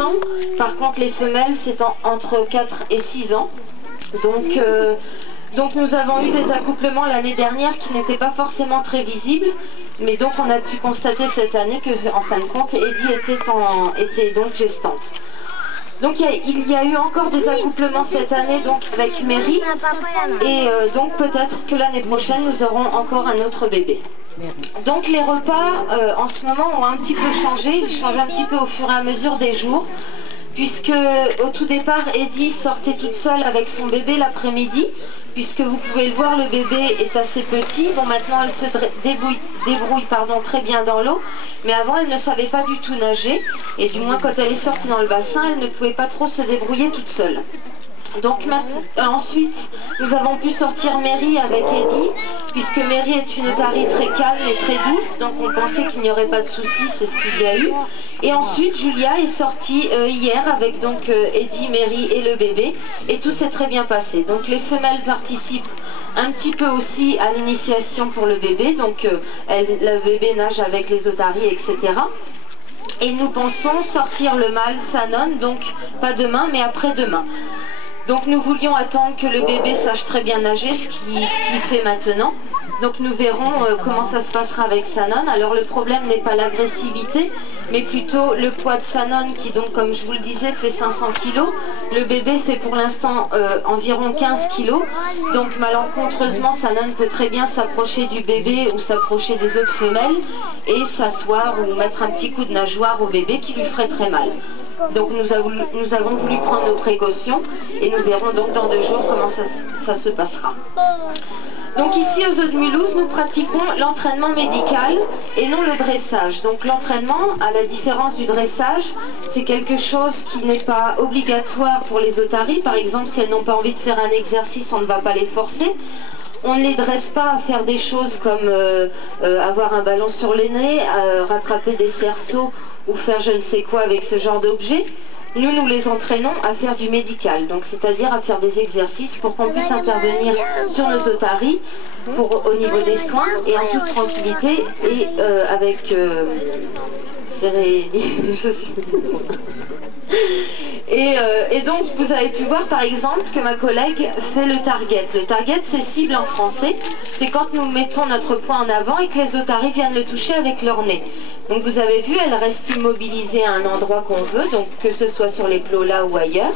ans. Par contre, les femelles, c'est entre 4 et 6 ans. Donc nous avons eu des accouplements l'année dernière qui n'étaient pas forcément très visibles. Mais donc on a pu constater cette année que, en fin de compte, Eddie était donc gestante. Donc il y a eu encore des accouplements cette année donc avec Mary. Et donc peut-être que l'année prochaine, nous aurons encore un autre bébé. Donc les repas en ce moment ont un petit peu changé, ils changent un petit peu au fur et à mesure des jours, puisque au tout départ Eddie sortait toute seule avec son bébé l'après-midi, puisque vous pouvez le voir, le bébé est assez petit. Bon, maintenant elle se débrouille très bien dans l'eau, mais avant elle ne savait pas du tout nager, et du moins quand elle est sortie dans le bassin, elle ne pouvait pas trop se débrouiller toute seule. Donc ensuite, nous avons pu sortir Mary avec Eddie, puisque Mary est une otarie très calme et très douce, donc on pensait qu'il n'y aurait pas de soucis, c'est ce qu'il y a eu. Et ensuite, Julia est sortie hier avec donc Eddie, Mary et le bébé, et tout s'est très bien passé. Donc les femelles participent un petit peu aussi à l'initiation pour le bébé, donc le bébé nage avec les otaries, etc. Et nous pensons sortir le mâle Sanon, donc pas demain, mais après-demain. Donc nous voulions attendre que le bébé sache très bien nager, ce qu'il fait maintenant. Donc nous verrons comment ça se passera avec Sanon. Alors le problème n'est pas l'agressivité, mais plutôt le poids de Sanon qui, donc comme je vous le disais, fait 500 kg. Le bébé fait pour l'instant environ 15 kg. Donc malencontreusement, Sanon peut très bien s'approcher du bébé ou s'approcher des autres femelles et s'asseoir ou mettre un petit coup de nageoire au bébé qui lui ferait très mal. Donc nous avons voulu prendre nos précautions et nous verrons donc dans 2 jours comment ça se passera. Donc ici aux Eaux de Mulhouse, nous pratiquons l'entraînement médical et non le dressage. Donc l'entraînement, à la différence du dressage, c'est quelque chose qui n'est pas obligatoire pour les otaries. Par exemple, si elles n'ont pas envie de faire un exercice, on ne va pas les forcer. On ne les dresse pas à faire des choses comme avoir un ballon sur les nez, rattraper des cerceaux ou faire je ne sais quoi avec ce genre d'objet. Nous les entraînons à faire du médical, donc c'est-à-dire à faire des exercices pour qu'on puisse intervenir sur nos otaries au niveau des soins et en toute tranquillité et avec et donc vous avez pu voir par exemple que ma collègue fait le target. Le target, c'est cible en français, c'est quand nous mettons notre poing en avant et que les otaries viennent le toucher avec leur nez. Donc vous avez vu, elle reste immobilisée à un endroit qu'on veut, donc que ce soit sur les plots là ou ailleurs.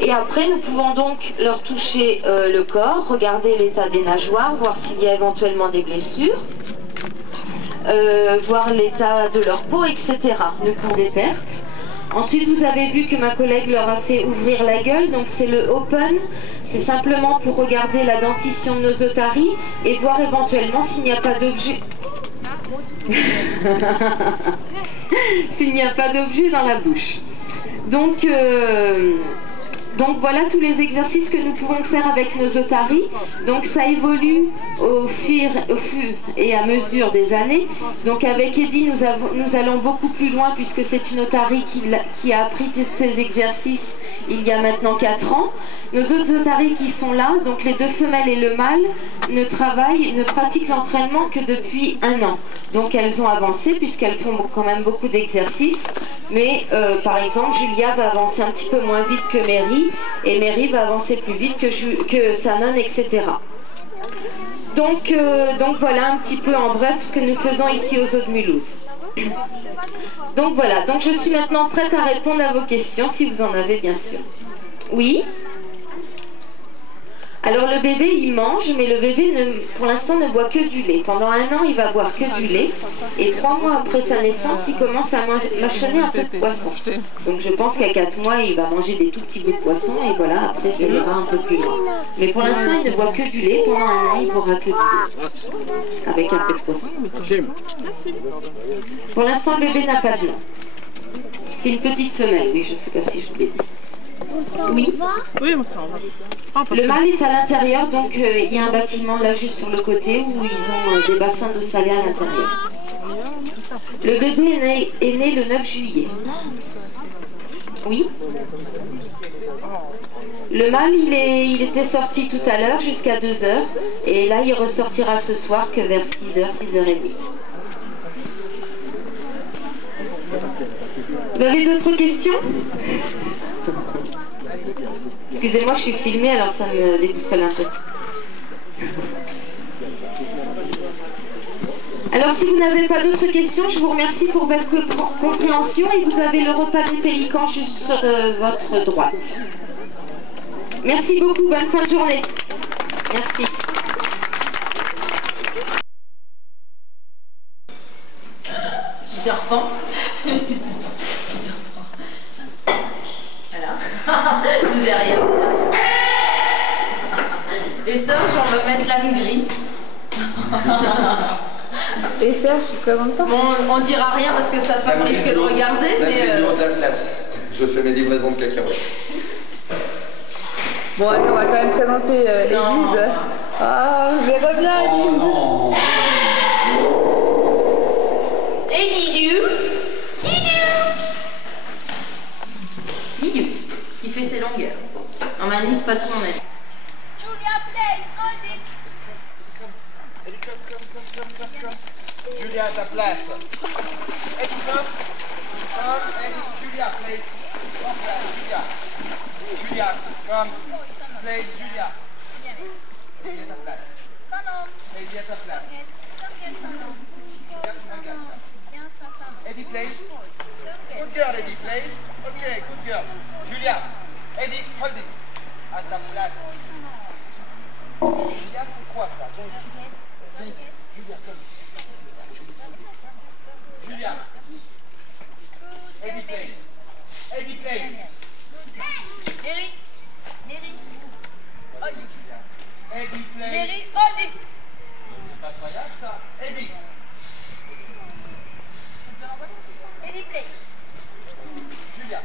Et après, nous pouvons donc leur toucher le corps, regarder l'état des nageoires, voir s'il y a éventuellement des blessures, voir l'état de leur peau, etc. Nous courons des pertes. Ensuite, vous avez vu que ma collègue leur a fait ouvrir la gueule, donc c'est le open. C'est simplement pour regarder la dentition de nos otaries et voir éventuellement s'il n'y a pas d'objet. S'il n'y a pas d'objet dans la bouche. Donc voilà tous les exercices que nous pouvons faire avec nos otaries. Donc ça évolue au fur et à mesure des années. Donc avec Eddie, nous allons beaucoup plus loin puisque c'est une otarie qui a appris tous ces exercices il y a maintenant 4 ans. Nos autres otaries qui sont là, donc les 2 femelles et le mâle, ne pratiquent l'entraînement que depuis 1 an. Donc elles ont avancé puisqu'elles font quand même beaucoup d'exercices. Mais par exemple, Julia va avancer un petit peu moins vite que Mary et Mary va avancer plus vite que Sanon, etc. Donc voilà un petit peu en bref ce que nous faisons ici aux Eaux de Mulhouse. Donc voilà, donc je suis maintenant prête à répondre à vos questions si vous en avez bien sûr. Oui ? Alors le bébé il mange, mais le bébé pour l'instant ne boit que du lait. Pendant 1 an il va boire que du lait et 3 mois après sa naissance il commence à mâchonner un peu de poisson. Donc je pense qu'à 4 mois il va manger des tout petits bouts de poisson et voilà, après ça ira un peu plus loin. Mais pour l'instant il ne boit que du lait, pendant 1 an il boira que du lait avec un peu de poisson. Pour l'instant le bébé n'a pas de nom. C'est une petite femelle, oui, je ne sais pas si je vous l'ai dit. Oui. Oui, on s'en va. Le mâle est à l'intérieur, donc il y a un bâtiment là juste sur le côté où ils ont des bassins d'eau salée à l'intérieur. Le bébé est né le 9 juillet. Oui. Le mâle, il était sorti tout à l'heure jusqu'à 2 h et là il ressortira ce soir que vers 6 h, 6 h 30. Vous avez d'autres questions? Excusez-moi, je suis filmée, alors ça me déboussole un peu. Alors, si vous n'avez pas d'autres questions, je vous remercie pour votre compréhension et vous avez le repas des Pélicans juste sur votre droite. Merci beaucoup, bonne fin de journée. Merci. Peter Pan. Voilà. De derrière, de derrière. Et Serge, on va mettre l'âne gris. Et Serge, comment pas? Bon, on dira rien parce que sa femme risque de regarder, mais... d'Atlas. Je fais mes livraisons de cacahuètes. Bon, allez, on va quand même présenter Élise. Ah, je les reviens, Élise. Non. Et Lidu. Lidu, qui fait ses longueurs. Non, mais Alice, pas tout en est. Julia, play, hold it. Julia à ta place. Eddie, come. Eddie, Julia, please. En place, Julia. Julia, come. Please, Julia. Eddie à ta place. Eddie à ta place. Eddie, please. Good girl, Eddie, please. Okay, good girl. Julia. Eddie, hold it. À ta place. Julia, c'est quoi ça? Viens ici. Viens ici. Julia, come. Julia. Eddie, please. Eddie, please. Mary, hold it. Eddie, please. Mary, hold it. C'est pas incroyable ça. Eddie. Eddie, place. Julia.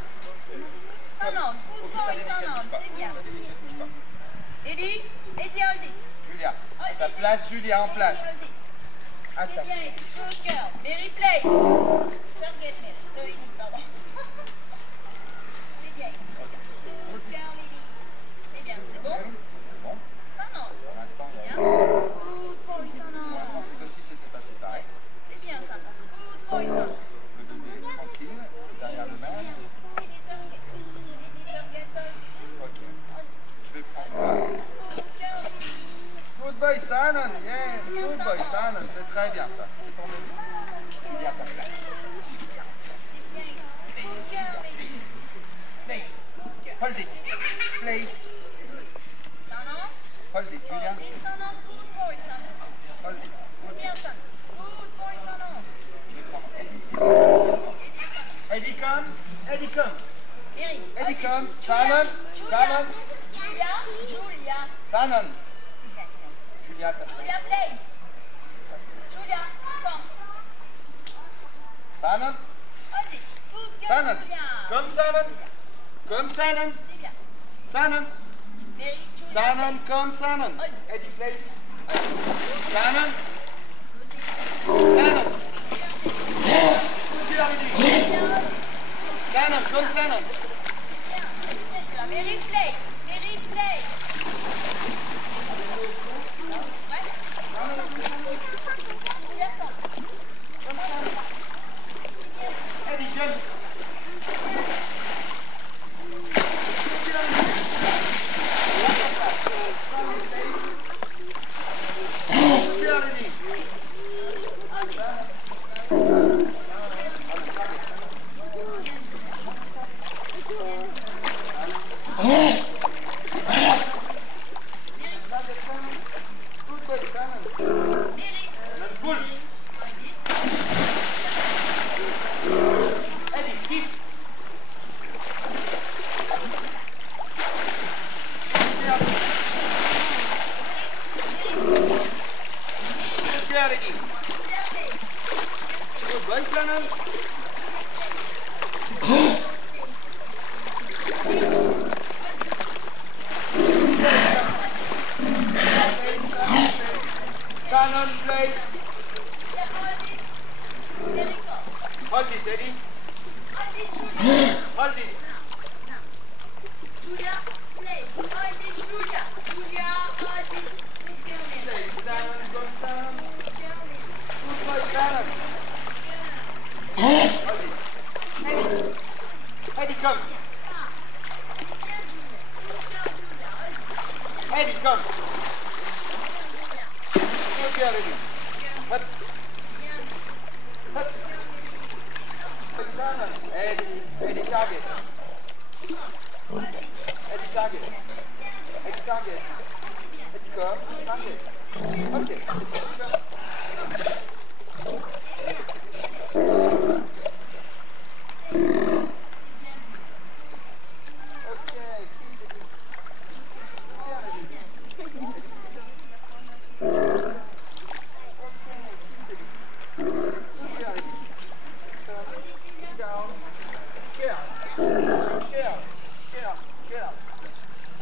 Sanon, good boy, Sanon, c'est bien. Eddie, hold it. Julia. À ta place, Julia, en place. Hold it. À C'est ta bien, Eddie, good girl. Mary, place. Forget Mary. Eddie, pardon. C'est bien, Eddie. Good girl, Eddie. C'est bien, c'est bon? Bon. Sanon. Pour l'instant, il y a... Bien. Good boy, Sanon. Pour l'instant, c'est comme si c'était passé pareil. C'est bien, Sanon. Good boy, Sanon. Le bébé tranquille, derrière le mâle. Eddie, target. Eddie, target, hold it. Ok. Je vais prendre. Good girl, Eddie. Good boy, Sanon. Yes, good boy, Sanon. C'est très bien ça. C'est ton bébé. Il est à ta place. Place, Julia, place. Place. Hold it. Place. Sanon. Hold it, Julia. Hold it, Sanon. Good boy, Sanon. Hold it. C'est bien, Sanon. Good boy, Sanon. Je vais prendre Eddie. Eddie, Sanon. Eddie, come. Eddie, come. Mary. Eddie, hold it. come. Julia. Sanon. Sanon. Julia. Julia. Sanon. C'est bien. Julia, à ta place. Julia, place. Julia, come. Sanon. Hold it. Good girl, Sanon. Julia. Comme Sanon. Comme Sanon. C'est bien. Sanon. Mary, Julia. Sanon, comme Sanon. Eddie, place. Sanon. Sanon. Good girl, Eddie. Sanon, comme Sanon. Bien, Mary, place. Mary, place. Ouais. Julia, come. Eddie, jump. Good girl, Eddie. Mary, Eddie, come. Eddie, come. Good girl, Eddie. Hop. Hop. Eddie, target. Eddie, target. Eddie, target. Eddie, come. Target. Okay. Eddie, come.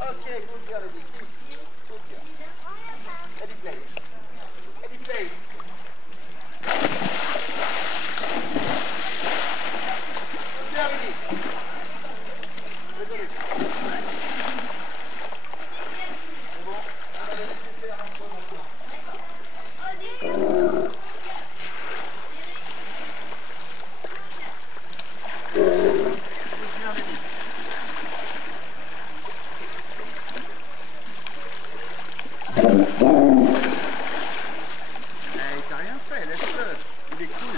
Okay, good girl, Eddie. Kiss. Good girl. Eddie plays. Eddie plays. Good girl, Eddie. Désolé. C'est bon, on va les laisser faire un peu maintenant. Good girl, Eddie. T'as rien fait, laisse-le. Il est cool.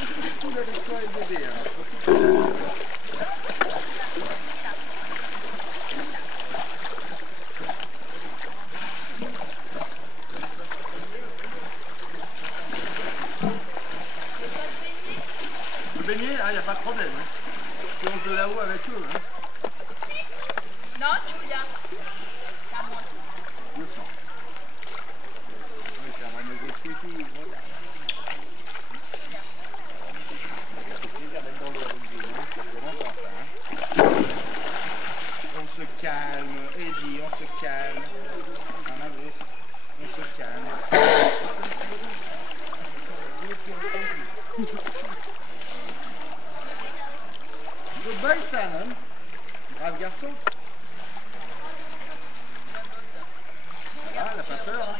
Il est cool avec toi et le bébé. Le beignet, il n'y a pas de problème. Hein. Tu montes de là-haut avec eux. Hein. Non, Julia. Doucement. Oui, ça va nous expliquer. Voilà. On se calme, Eddie, on se calme. On se calme. Good boy, Simon. Brave garçon. Voilà, elle n'a pas peur. Hein.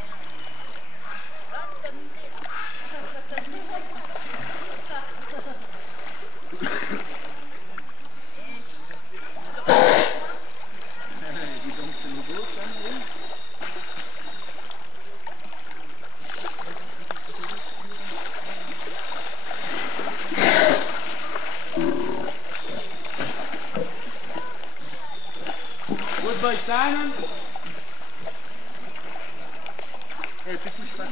Dis donc, c'est nouveau, ça, oui. Good boy, Simon. Eh, tu touches pas ça.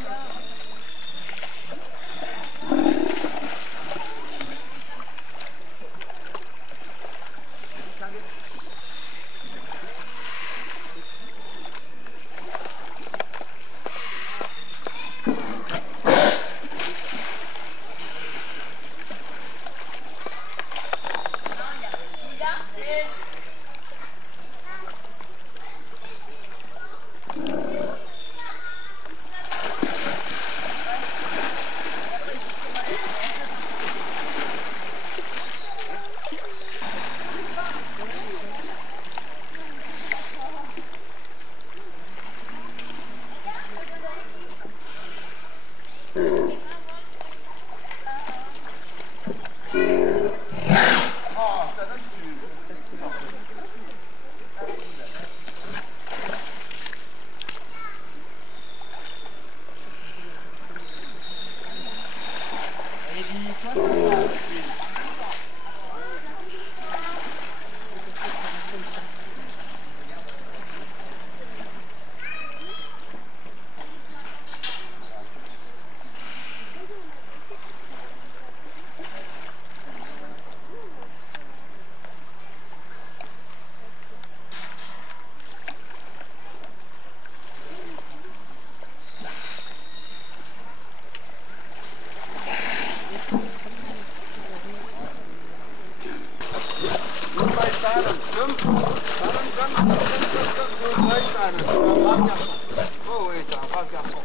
Simon, come. Simon, come. Good boy, Simon. Tu es un brave garçon. Oh oui, tu es un brave garçon.